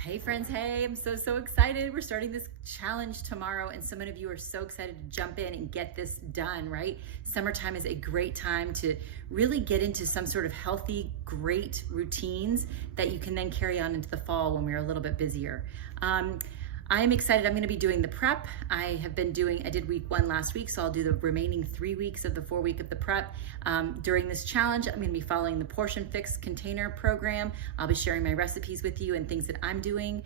Hey friends, hey, I'm so excited. We're starting this challenge tomorrow, and so many of you are so excited to jump in and get this done, right? Summertime is a great time to really get into some sort of healthy, great routines that you can then carry on into the fall when we're a little bit busier. I am excited. I'm going to be doing the prep. I did week 1 last week, so I'll do the remaining 3 weeks of the 4-week of the prep. During this challenge, I'm going to be following the Portion Fix container program. I'll be sharing my recipes with you and things that I'm doing.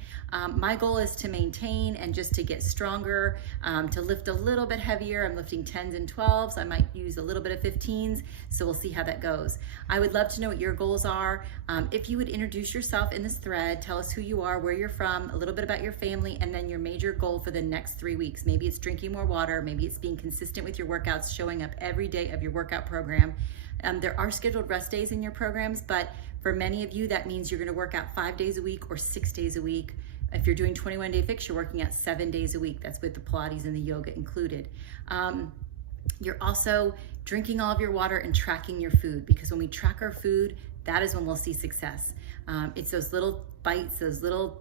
My goal is to maintain and just to get stronger, to lift a little bit heavier. I'm lifting 10s and 12s. I might use a little bit of 15s, so we'll see how that goes. I would love to know what your goals are. If you would introduce yourself in this thread, tell us who you are, where you're from, a little bit about your family, and then your major goal for the next 3 weeks. Maybe it's drinking more water, maybe it's being consistent with your workouts, showing up every day of your workout program. There are scheduled rest days in your programs, but for many of you, that means you're gonna work out 5 days a week or 6 days a week. If you're doing 21-day fix, you're working out 7 days a week. That's with the Pilates and the yoga included. You're also drinking all of your water and tracking your food, because when we track our food, that is when we'll see success. It's those little bites, those little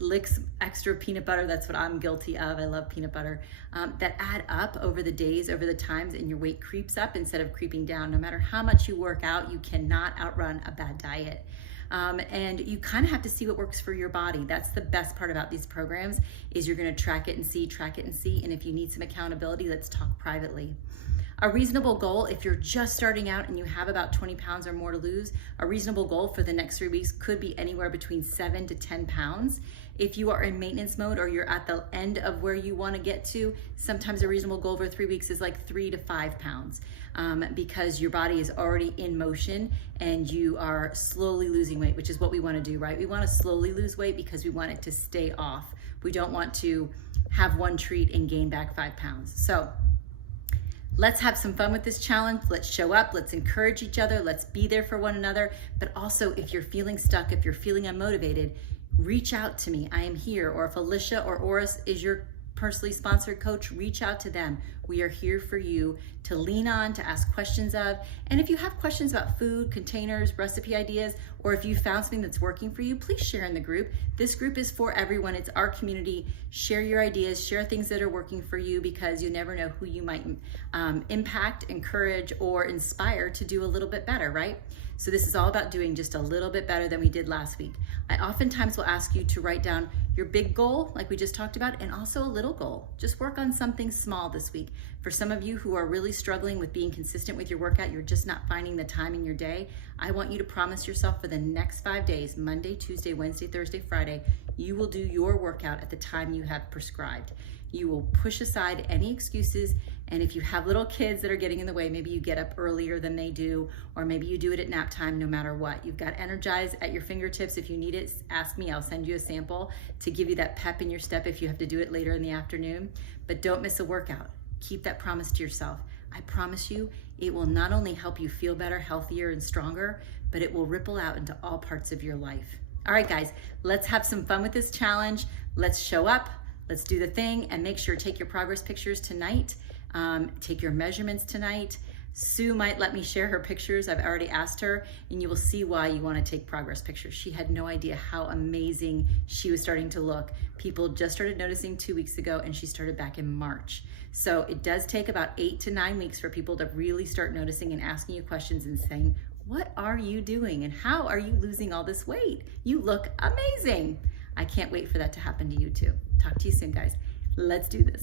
licks extra peanut butter, that's what I'm guilty of. I love peanut butter, that add up over the days, over the times, and your weight creeps up instead of creeping down. No matter how much you work out, you cannot outrun a bad diet. And you kind of have to see what works for your body. That's the best part about these programs, is you're going to track it and see. And if you need some accountability, let's talk privately. A reasonable goal, if you're just starting out and you have about 20 pounds or more to lose, a reasonable goal for the next 3 weeks could be anywhere between 7 to 10 pounds. If you are in maintenance mode or you're at the end of where you want to get to, sometimes a reasonable goal for 3 weeks is like 3 to 5 pounds, because your body is already in motion and you are slowly losing weight, which is what we want to do, right? We want to slowly lose weight because we want it to stay off. We don't want to have one treat and gain back 5 pounds. So let's have some fun with this challenge. Let's show up, let's encourage each other, let's be there for one another. But also, if you're feeling stuck, if you're feeling unmotivated, reach out to me. I am here. Or if Alicia or Oris is your personally sponsored coach, reach out to them. We are here for you to lean on, to ask questions of. And if you have questions about food, containers, recipe ideas, or if you found something that's working for you, please share in the group. This group is for everyone. It's our community. Share your ideas, share things that are working for you, because you never know who you might impact, encourage, or inspire to do a little bit better, right? So this is all about doing just a little bit better than we did last week. I oftentimes will ask you to write down your big goal, like we just talked about, and also a little goal. Just work on something small this week. For some of you who are really struggling with being consistent with your workout, you're just not finding the time in your day, I want you to promise yourself for the next 5 days, Monday, Tuesday, Wednesday, Thursday, Friday, you will do your workout at the time you have prescribed. You will push aside any excuses, and if you have little kids that are getting in the way, maybe you get up earlier than they do, or maybe you do it at nap time. No matter what, you've got Energize at your fingertips. If you need it, ask me. I'll send you a sample to give you that pep in your step if you have to do it later in the afternoon. But don't miss a workout. Keep that promise to yourself. I promise you, it will not only help you feel better, healthier, and stronger, but it will ripple out into all parts of your life. All right, guys, let's have some fun with this challenge. Let's show up. Let's do the thing, and make sure to take your progress pictures tonight. Take your measurements tonight. Sue might let me share her pictures. I've already asked her, and you will see why you want to take progress pictures. She had no idea how amazing she was starting to look. People just started noticing 2 weeks ago, and she started back in March. So it does take about 8 to 9 weeks for people to really start noticing and asking you questions and saying, what are you doing and how are you losing all this weight? You look amazing. I can't wait for that to happen to you too. Talk to you soon, guys. Let's do this.